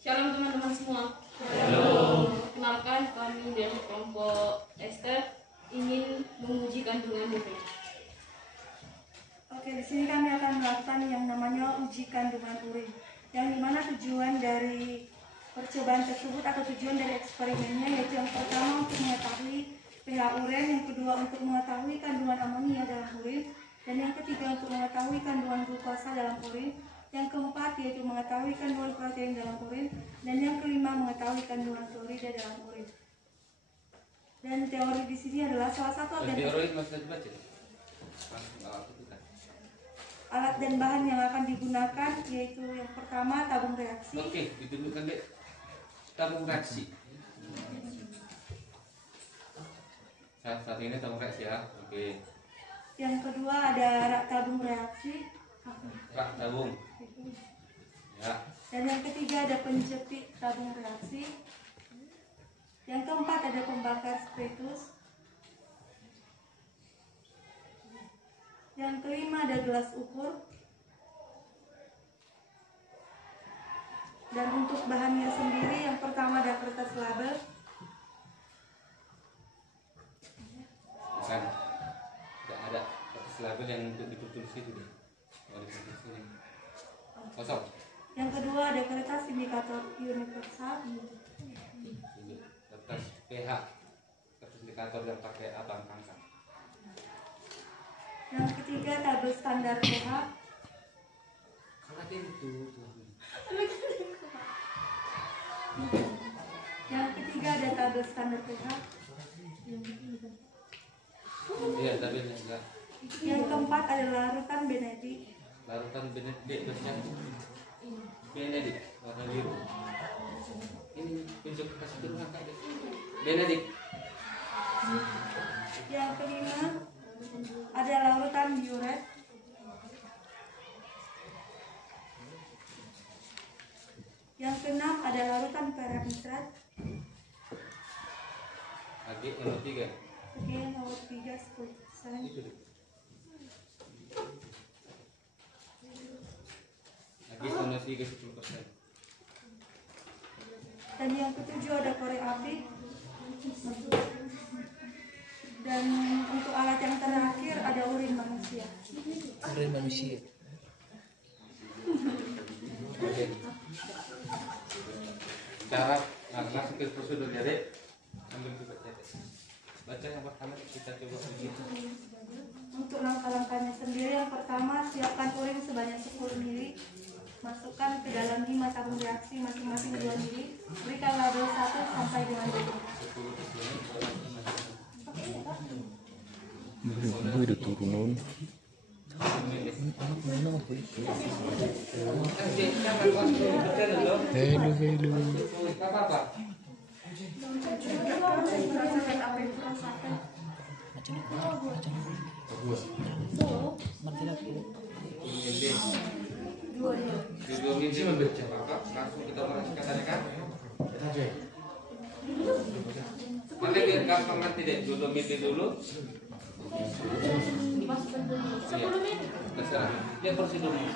Shalom teman-teman semua. Halo. Kenalkan, kami dari kelompok Esther ingin menguji kandungan urin. Oke, di sini kami akan melakukan yang namanya uji kandungan urin, yang dimana tujuan dari percobaan tersebut atau tujuan dari eksperimennya yaitu yang pertama untuk mengetahui pH urin, yang kedua untuk mengetahui kandungan amonia dalam urin, dan yang ketiga untuk mengetahui kandungan glukosa dalam urin, yang keempat yaitu mengetahui kandungan protein dalam urin, dan yang kelima mengetahui kandungan klorida dalam urin. Dan teori di sini adalah salah satu alat dan bahan yang akan digunakan yaitu yang pertama tabung reaksi. Oke, ditunjukkan deh tabung reaksi. Saat ini tabung reaksi ya. Oke. Yang kedua ada rak tabung reaksi. Rak tabung. Ya. Dan yang ketiga ada penjepit tabung reaksi. Yang keempat ada pembakar spiritus. Yang kelima ada gelas ukur. Dan untuk bahannya sendiri yang pertama ada kertas label. Bukan. Tidak ada kertas label yang untuk ditulis itu deh. Kalau ditulis ini. Kosong. Yang kedua ada kertas indikator universal. Kertas pH. Kertas indikator yang pakai abang angka. Yang ketiga tabel standar pH. Yang ketiga ada tabel standar pH. Iya, tabelnya enggak. Yang keempat ada larutan Benedict. Larutan Benedict terusnya. Benedict warna biru. Ini tunjuk kasih dulu kakak deh. Benedict. Yang kelima ada larutan Biuret. Yang keenam ada larutan peranitrat. Lagi nomor 3. Oke, nomor 3 10%. Itu deh. Lagi nomor 3 10%. Dan yang ketujuh ada korek api. Dan untuk alat yang terakhir ada urin manusia. Urin manusia. Oke. Cara langsung ke prosedurnya deh. Ambil juga tetes. Baca yang pertama kita coba begitu. Untuk langkah-langkahnya sendiri yang pertama siapkan urin sebanyak 10 ml. Masukkan ke dalam 5 tabung reaksi masing-masing 2 ml. Berikan label 1 sampai dengan 2. Udah turunan. Halo. Dua minggu membaca apa? Langsung kita merasakannya kan? Nanti biar gampang nanti deh. Dulu minggu dulu. Iya. Terserah. Dia prosedurnya.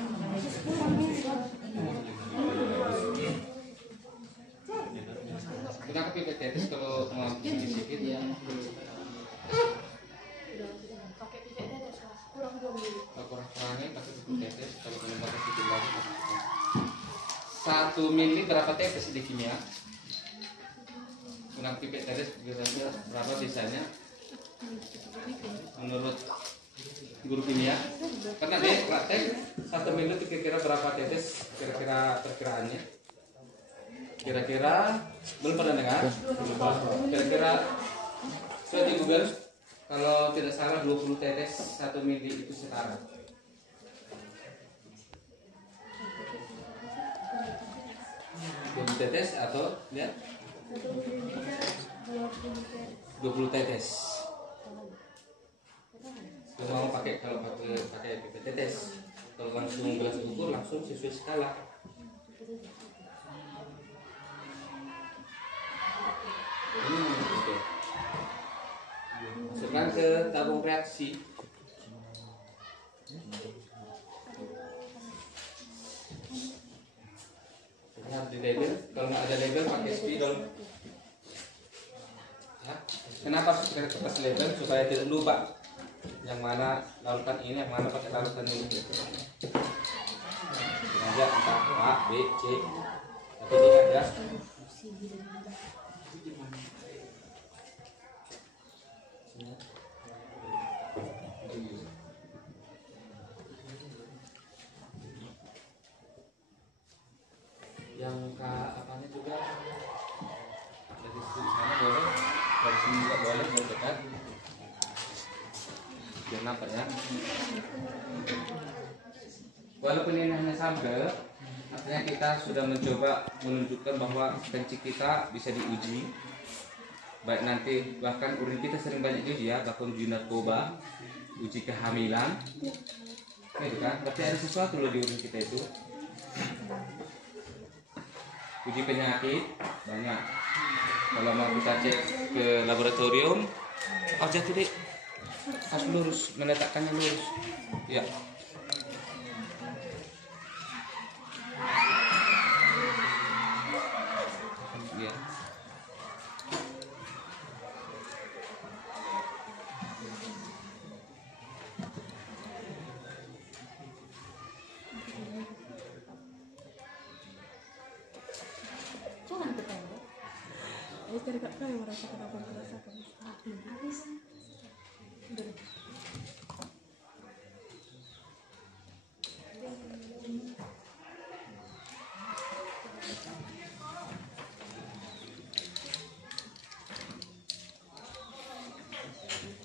Kita pakai tetes kalau mau sedikit ya. Pakai pipet tetes lah, kurang 2 mili. Kurang-kurangnya pakai tetes kalau belum pakai sedikit lagi. 1 mili berapa tetes di kimia? Kurang pipet tetes biasanya berapa biasanya? Menurut guru kimia, karena dia praktek 1 mili itu kira-kira berapa tetes? Kira-kira perkiraannya? Kira-kira belum pernah dengar? Kira-kira saya di Google kalau tidak salah 20 tetes 1 mili itu setara. 20 tetes atau lihat 20 tetes. Kalau mau pakai pipet tetes, kalau langsung gelas ukur langsung sesuai skala. Oke. Masukkan ke tabung reaksi. harus di label. Kalau nggak ada label pakai spidol. Ya. Kenapa harus kita kertas label? Supaya tidak lupa yang mana larutan ini, yang mana pakai larutan ini. Aja entah A, B, C. Tapi ingat ya. Yang apanya juga dari sana boleh, dari sini juga boleh, dari dekat. Biar nampak ya. Walaupun ini hanya sampel, artinya kita sudah mencoba menunjukkan bahwa kencing kita bisa diuji. Baik nanti bahkan urin kita sering banyak diuji ya, bahkan uji narkoba, uji kehamilan, gitu kan? Berarti ada sesuatu loh di urin kita itu. Uji penyakit banyak. Kalau mau kita cek ke laboratorium, oh jatuh deh, harus lurus, meletakkannya lurus, ya. Ya.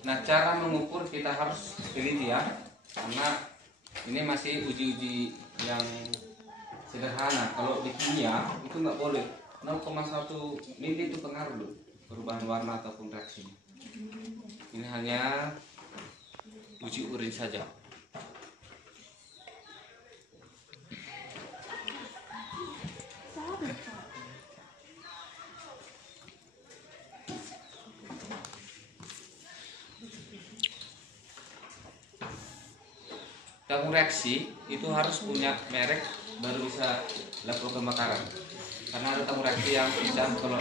Nah, cara mengukur kita harus teliti ya, karena ini masih uji-uji yang sederhana. Kalau di kimia itu nggak boleh 0,1 mili itu pengaruh loh, perubahan warna ataupun reaksi. Ini hanya uji urin saja. Tabung reaksi itu harus punya merek baru bisa lakukan pembakaran, karena ada tabung reaksi yang bisa kalau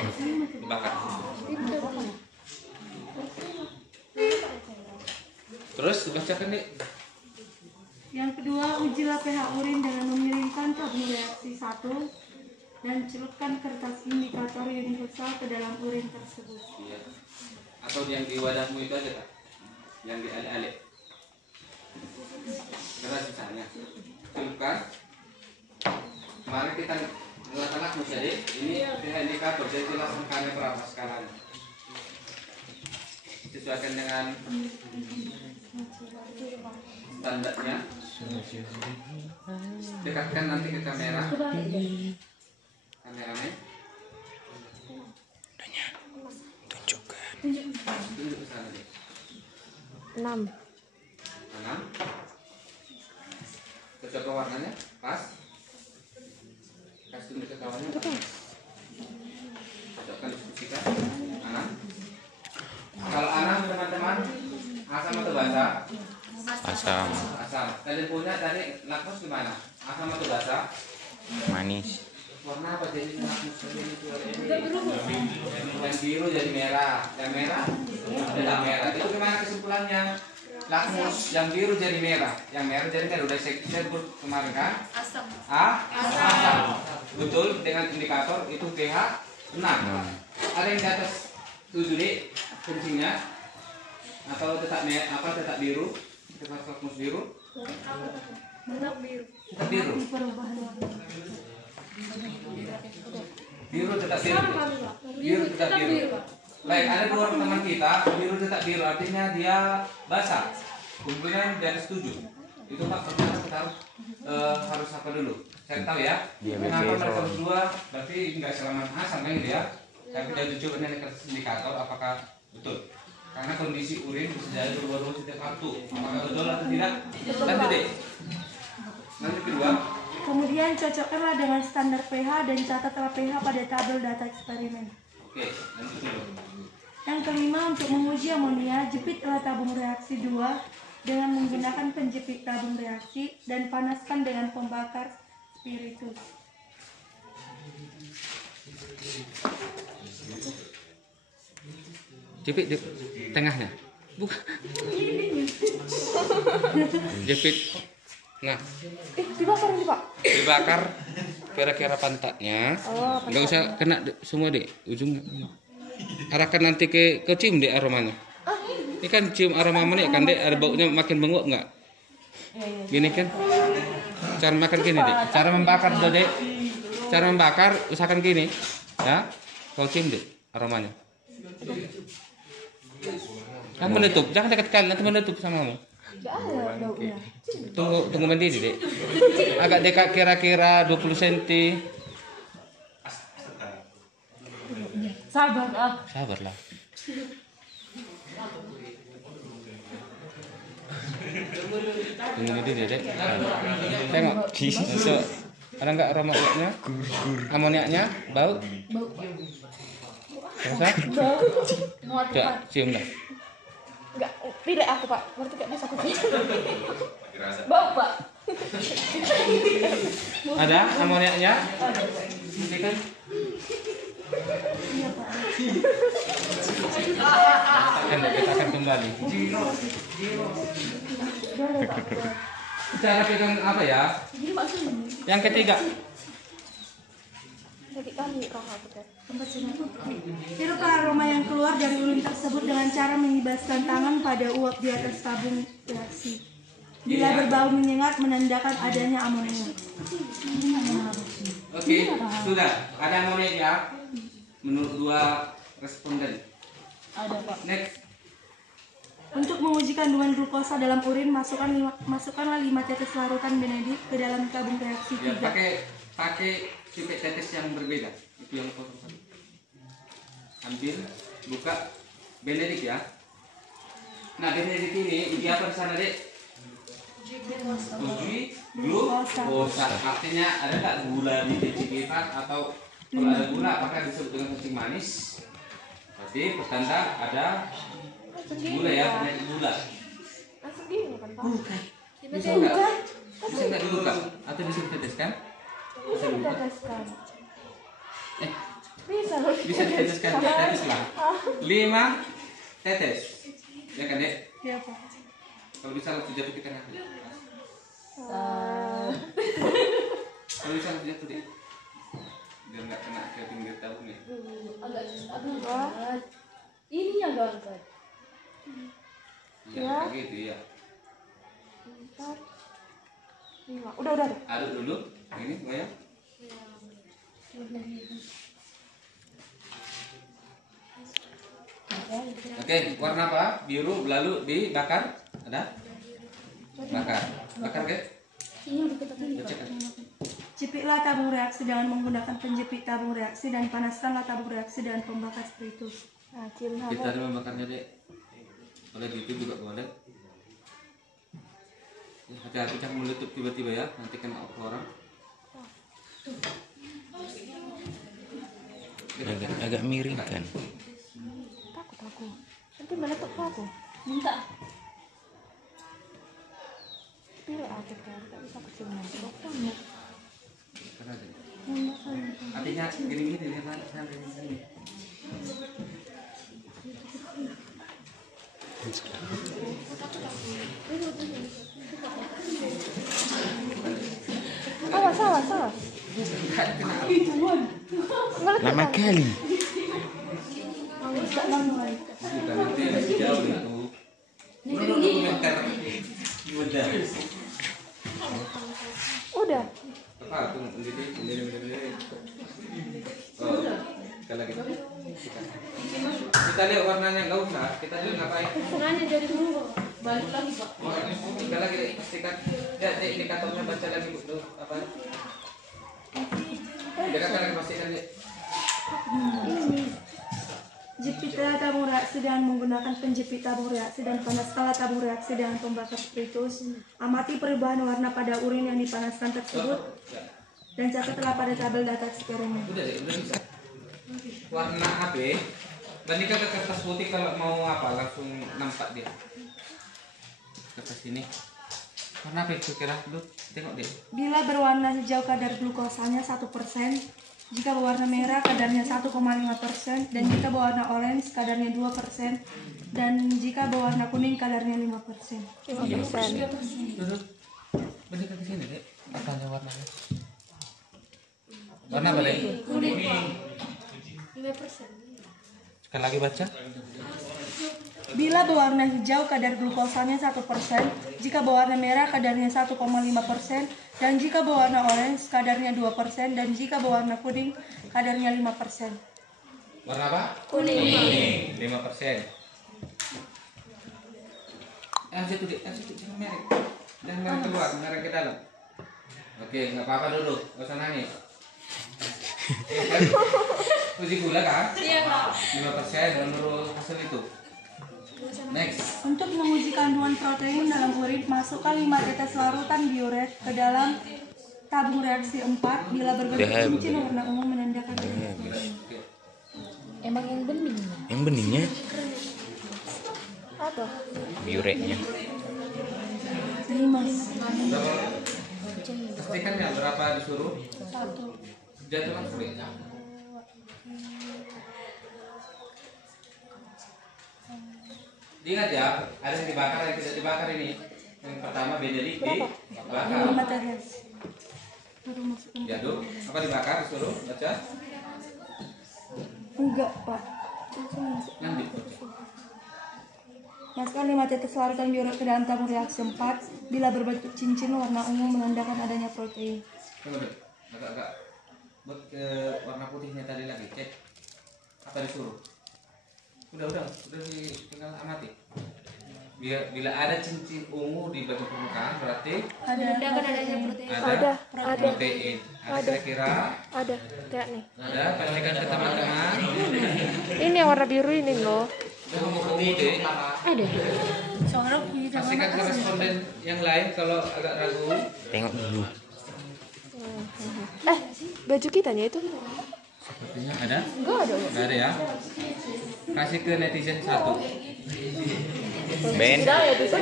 dibakar. Terus dibacakan nih. Yang kedua, ujilah pH urin dengan mengirimkan tabung reaksi 1 dan celupkan kertas indikator universal ke dalam urin tersebut. Iya. Atau yang di wadahmu itu aja Kak, yang di ale-ale. Keras misalnya, celupkan. Kemarin kita melakukan jadi ini pH indikator, jadi jelas angkanya berapa skalanya. Sesuaikan dengan standarnya. Dekatkan nanti ke kamera. Kameramen. Tunjukkan. Tunjuk ke sana deh. 6. Coba warnanya pas. Kasih tunjuk ke kawannya. Cocokkan diskusikan. Anam. Kalau Anam teman-teman asam atau basa? Asam. Asam. Kalian punya dari lakmus gimana? Asam atau basa? Manis. Warna apa jadi lakmus ini? Yang biru jadi merah. Yang merah jadi merah. Itu gimana kesimpulannya? Lakmus yang biru jadi merah, yang merah jadi merah. Udah saya sebut kemarin kan? Asam. Asam. Betul, dengan indikator itu pH 6. Ada yang di atas 7 deh kencingnya, atau tetap tetap biru, tetap lakmus biru. Tetap biru. Biru tetap biru. Biru tetap biru. Baik, ada 2 orang teman kita, biru tetap biru, artinya dia basah. Kemudian di atas 7. Itu maksudnya kita harus apa dulu? Saya tahu ya. Kenapa mereka berdua? Berarti nggak selamat asam kan dia. Tapi dia tujuh ini indikator apakah betul? Karena kondisi urin bisa jadi berubah-ubah setiap waktu. Apakah betul atau tidak? Nanti deh. Nanti kedua. Kemudian cocokkanlah dengan standar pH dan catatlah pH pada tabel data eksperimen. Oke, nanti dulu. Yang kelima, untuk menguji amonia, jepitlah tabung reaksi 2 dengan menggunakan penjepit tabung reaksi dan panaskan dengan pembakar spiritus. Jepit di tengahnya. Bukan. Jepit. Nah, Dibakar ini Pak. dibakar kira-kira pantatnya. Oh, Nggak usah kena semua deh ujungnya. Arahkan nanti ke cium deh aromanya. Ini kan cium aroma manik kan dek, ada baunya makin bengok nggak? Gini kan? Cara makan gini dek. Cara membakar tuh dek. Cara membakar usahakan gini, ya. Kau cium dek aromanya. Kamu menutup, jangan dekat-dekat nanti menutup sama kamu. Enggak ada baunya. Tunggu mendidih dek. Agak dekat kira-kira 20 cm. Sabarlah. Tunggu mendidih dek. Tengok. So, ada nggak aroma minyak? Amoniaknya, bau? Rasa? Coba cium dah. Enggak, tidak aku Pak. Berarti enggak bisa aku cium. Bau Pak. Ada amoniaknya? Ini kan? Kita akan kembali. Cara pegang apa ya? Yang ketiga. Tirukan aroma yang keluar dari urin tersebut dengan cara mengibaskan tangan pada uap di atas tabung reaksi. Bila berbau menyengat menandakan adanya amonia. Oke, sudah. Ada amoniak ya? Menurut dua responden. Ada Pak. Next. Untuk menguji kandungan glukosa dalam urin, masukkanlah 5 tetes larutan Benedict ke dalam tabung reaksi Ya, 3. pakai pipet tetes yang berbeda. Itu yang kosong. Ambil, buka Benedict ya. Nah, Benedict ini dia apa di sana, Dek? Uji glukosa. Artinya ada nggak gula di biji kita atau kalau ada gula apakah disebut dengan kencing manis? Berarti pertanda ada gula ya, banyak gula. Bukan. Bisa nggak dibuka atau bisa diteteskan? Bisa dibuka. Bisa diteteskan, tetes lah. 5 tetes. Ya kan dek? Ya Pak. Kalau bisa langsung jatuh ke tengah. Kalau bisa langsung jatuh deh. Biar nggak kena ke pinggir tabungnya. Ini yang gangkat. Ya, kayak gitu ya. 4, 5. Udah. Aduk dulu. Ini goyang. Oke, warna apa? Biru, lalu dibakar. Ada? Bakar ke? Jepitlah tabung reaksi dengan menggunakan penjepit tabung reaksi dan panaskanlah tabung reaksi dengan pembakar spiritus. Nah, Kita ada membakarnya dek. Boleh gitu juga boleh. Ya, hati-hati jangan meletup tiba-tiba ya, nanti kena orang. Agak miring kan. Takut aku. Nanti meletup aku. Minta. Pilih aku kan, tak bisa kecil nanti. Artinya gini-gini nih kan, sini. Awas. Lama kali. Bukan nanti lebih jauh itu. Dokumenter. Udah. Apa tuh sendiri. Oh, kita lagi. Kita lihat warnanya nggak usah. Kita lihat ngapain? Sengaja jadi dulu. Balik lagi Pak. Kita lagi pastikan. Ya, indikatornya baca lagi bu. Tuh, apa? Kita lagi pastikan deh. Jepitlah tabung reaksi dengan menggunakan penjepit tabung reaksi dan panaskanlah tabung reaksi dengan pembakar spiritus. Amati perubahan warna pada urin yang dipanaskan tersebut dan catatlah pada tabel data eksperimen. Udah bisa. Warna AB. Bandingkan ke kertas putih kalau mau apa langsung nampak dia. Kertas ini. Warna apa itu kira? Tengok deh. Bila berwarna hijau kadar glukosanya 1%, Jika berwarna merah kadarnya 1,5%, dan jika berwarna orange kadarnya 2%, dan jika berwarna kuning kadarnya 5%. 5%. Duduk. Berdiri ke sini, Dek. Tanya warnanya. Warna apa, Dek? Kuning. 5%. Sekali lagi baca. Bila berwarna hijau kadar glukosanya 1%, jika berwarna merah kadarnya 1,5%, dan jika berwarna orange kadarnya 2%, dan jika berwarna kuning kadarnya 5%. Warna apa? Kuning. 5%. Situ, Dek. Situ, jangan merek. Jangan merek keluar, merek ke dalam. Oke, nggak apa-apa duduk. Nggak usah nangis. Uji gula kan? Iya, Kak. 5% menurut hasil itu. Next. Untuk menguji kandungan protein dalam urin, masukkan 5 tetes larutan biuret ke dalam tabung reaksi 4. Bila berbentuk cincin warna ungu menandakan adanya protein. Emang yang beningnya? Yang beningnya Apa? biuretnya. 5. Pastikan ya berapa disuruh? 1. Jatuhkan kulit. Ingat ya, ada yang dibakar, ada yang tidak dibakar ini. Yang pertama benjelik dibakar. 5 tetes. Baru masukkan. Ya, Duk. Apa dibakar disuruh? Baca. Enggak, Pak. Yang di. Masukkan 5 tetes larutan biuret ke dalam tabung reaksi 4. Bila berbentuk cincin warna ungu menandakan adanya protein. Tunggu, Duk. Agak-agak buat ke warna putihnya tadi lagi. Cek. Apa disuruh? Udah tinggal amati. Bila ada cincin ungu di bagian permukaan berarti Menandakan adanya protein. ada Ada. protein. Ada kira-kira Ada. Lihat nih. ada. Pastikan ke teman-teman. Ini yang warna biru ini loh. Ungu putih. Ada. Sorok di Pastikan ke responden yang lain kalau agak ragu. Tengok dulu. Baju kitanya itu? Sepertinya ada. Enggak ada. Nggak ada ya. Kasih ke netizen 1. Ben. Udah ya bisa.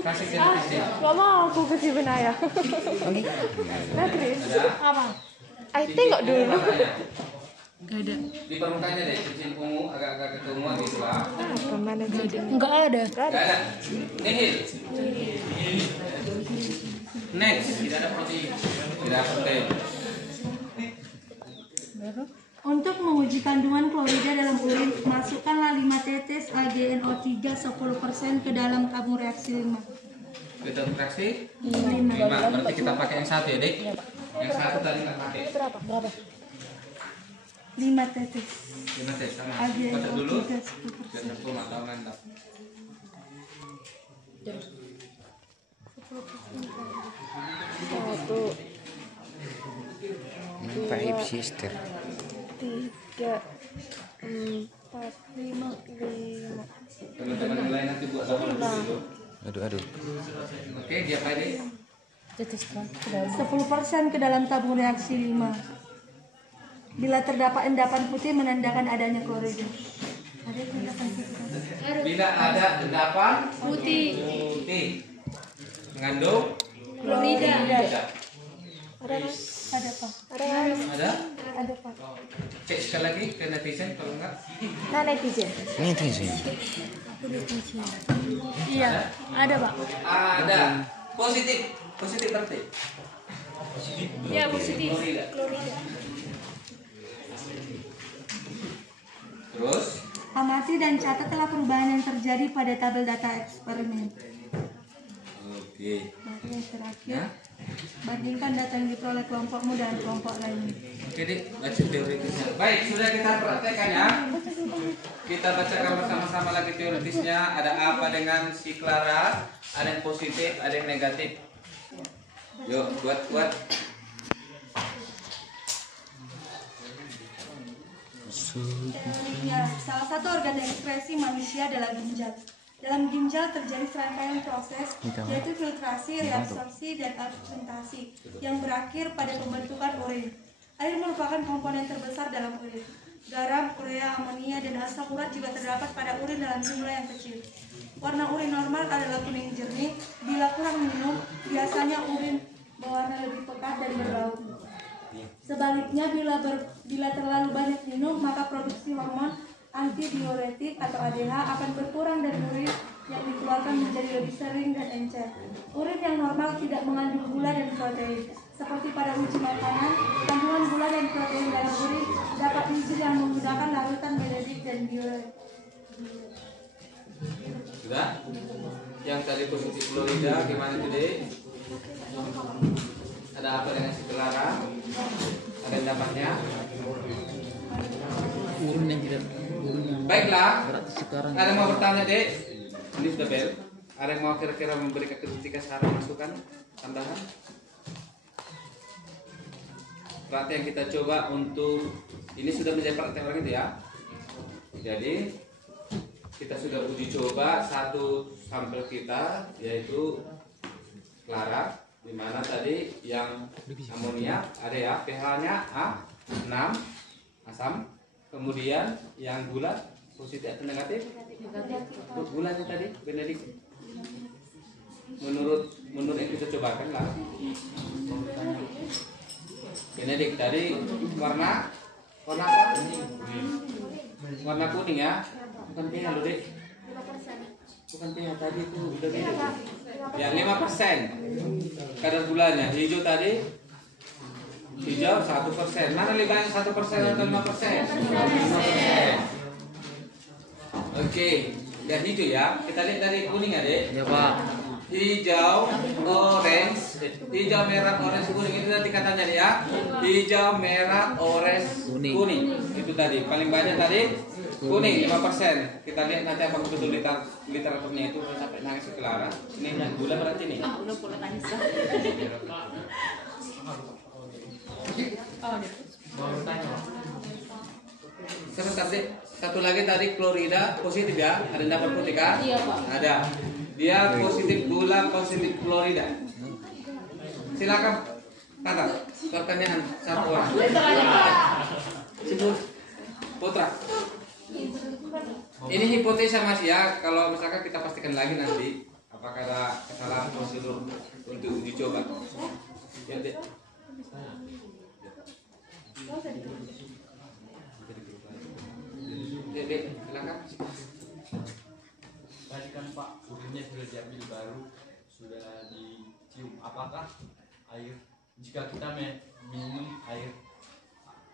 Kasih ke netizen. Gak mau aku kasih Benaya. Nah, Chris. Ada. apa? Ayo tengok dulu. Gak ada. Di permukaannya deh cincin ungu agak-agak keunguan gitu lah. Apa mana jadi? Enggak ada. Enggak ada. Nggak ada. Nihil. Next. Tidak ada protein. Tidak ada protein. Untuk menguji kandungan klorida dalam urin, masukkanlah 5 tetes AgNO3 10% ke dalam tabung reaksi 5. Kita reaksi 5. Berarti kita pakai yang satu ya, Dek. Yang satu tadi nggak pakai. Berapa? 5 tetes 5 tes sama. Baca dulu. AgNO3 Biar 10%. tentu atau mantap. Satu, Five sister. 3, 4, 5. Teman-teman yang lain nanti buat sama dulu. Aduh. Oke, dia tadi. 10% ke dalam tabung reaksi 5. Bila terdapat endapan putih menandakan adanya klorida. Ada endapan putih. Bila ada endapan Putih. putih mengandung Klorida. tidak. Ada kan? Ada Pak. Ada kan? Ada? Ada Pak. Cek sekali lagi ke netizen kalau enggak. Nah, netizen. Ini tuh sih. Iya, ada Pak. Ada. Positif. Positif berarti. Ya, positif. Klorida. Terus Amati dan catatlah perubahan yang terjadi pada tabel data eksperimen. oke. Baru yang terakhir, Ya. bandingkan data yang diperoleh kelompokmu dan kelompok lain. Oke, Dik, baca teoritisnya. Baik, sudah kita praktekkan ya. Kita bacakan bersama-sama lagi teoritisnya. Ada apa dengan si Clara? Ada yang positif, ada yang negatif. Yuk, buat. Ya, salah satu organ ekspresi manusia adalah ginjal. Dalam ginjal terjadi serangkaian proses, yaitu filtrasi, reabsorpsi, dan absorpsi yang berakhir pada pembentukan urin. Air merupakan komponen terbesar dalam urin. Garam, urea, amonia, dan asam urat juga terdapat pada urin dalam jumlah yang kecil. Warna urin normal adalah kuning jernih. Bila kurang minum, biasanya urin berwarna lebih pekat dan berbau. Sebaliknya, bila terlalu banyak minum, maka produksi hormon antidiuretik atau ADH akan berkurang dan urin yang dikeluarkan menjadi lebih sering dan encer. Urin yang normal tidak mengandung gula dan protein. Seperti pada uji makanan, kandungan gula dan protein dalam urin dapat diuji yang menggunakan larutan Benedict dan diuretik. Sudah? Yang tadi positif klorida gimana tuh deh? Ada apa dengan si Clara? Ada dampaknya? Urun yang tidak Baiklah. berarti sekarang Ada yang mau bertanya deh? Ini sudah bel. Ada yang mau kira-kira memberikan kritik saran masukan tambahan? Berarti yang kita coba untuk ini sudah menjadi praktek orang itu ya. Jadi kita sudah uji coba satu sampel kita yaitu Clara, di mana tadi yang amonia ada ya pH-nya A6 asam, kemudian yang gula positif atau negatif? Untuk gulanya tadi Benedict menurut yang kita cobakan lah Benedict tadi warna apa? Warna kuning ya, bukan pH loh dek, bukan pH tadi itu udah beda ya 5% kadar gulanya. Hijau tadi hijau 1%, mana lebih banyak 1% atau 5%? 5%. Oke, dan hijau ya, kita lihat dari kuning ya dek. ya Pak. Hijau, orange, hijau, merah, orange, kuning itu tadi katanya ya. Hijau, merah, orange, kuning. Itu tadi paling banyak tadi kuning 5%. Kita lihat nanti apa betul literaturnya itu sampai nangis ke Clara. Ini yang gula berarti nih. Udah boleh nangis lah. Sebentar deh. Satu lagi tadi klorida positif ya. Ada yang dapat putih kan? Iya, Pak. Ada. Dia positif gula, positif klorida. Silakan kata pertanyaan satu orang. Sibuk Putra. Ini hipotesa Mas ya. Kalau misalkan kita pastikan lagi nanti apakah ada kesalahan prosedur untuk uji coba. Ya, Dek. Dek, silakan. Tadi kan Pak, urinnya sudah diambil baru, sudah dicium. Apakah air, jika kita minum air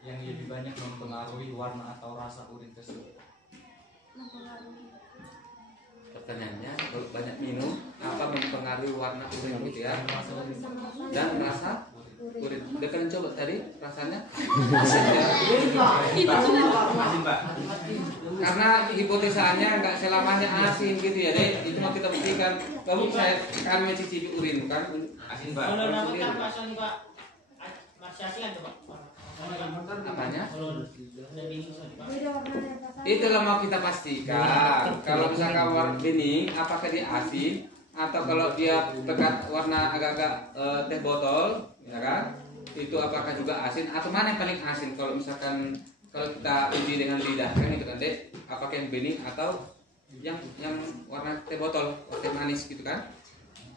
yang lebih banyak mempengaruhi warna atau rasa urin tersebut? Pertanyaannya, kalau banyak minum, apa mempengaruhi warna urin gitu ya? Dan rasa urin. Udah kalian coba tadi rasanya? Asin ya? Karena hipotesanya nggak selamanya asin gitu ya deh. Itu mau kita buktikan. Kamu kami mencicipi urin kan? Asin Pak. Kalau dapatkan pasang Pak, masih asian tuh Pak. Apanya? Kalau udah bingung sama Pak. Itulah mau kita pastikan. Kalau misalkan warna bening, apakah dia asin atau kalau dia pekat warna agak-agak teh botol, ya kan? Itu apakah juga asin atau mana yang paling asin? Kalau misalkan kalau kita uji dengan lidah kan itu kan deh, apakah yang bening atau yang warna teh botol, teh manis gitu kan?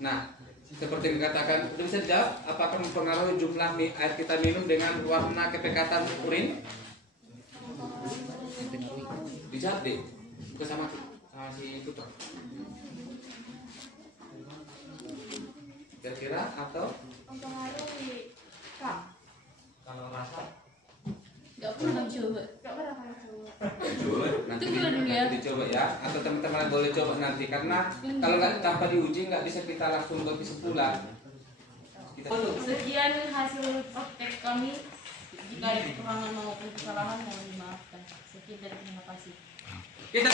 Nah, seperti dikatakan, itu bisa dijawab apakah mempengaruhi jumlah air kita minum dengan warna kepekatan urin? Dijawab deh, bukan sama si Putra. Kira-kira atau? Mempengaruhi Kak. Kalau rasa, Gak pernah coba. Nanti Itu dulu ya. dicoba ya, atau teman-teman boleh coba nanti karena kalau nggak tanpa diuji nggak bisa kita langsung buat kesimpulan. Sekian hasil praktek kami. Jika ada kekurangan maupun kesalahan mohon dimaafkan. Sekian dan terima kasih. Kita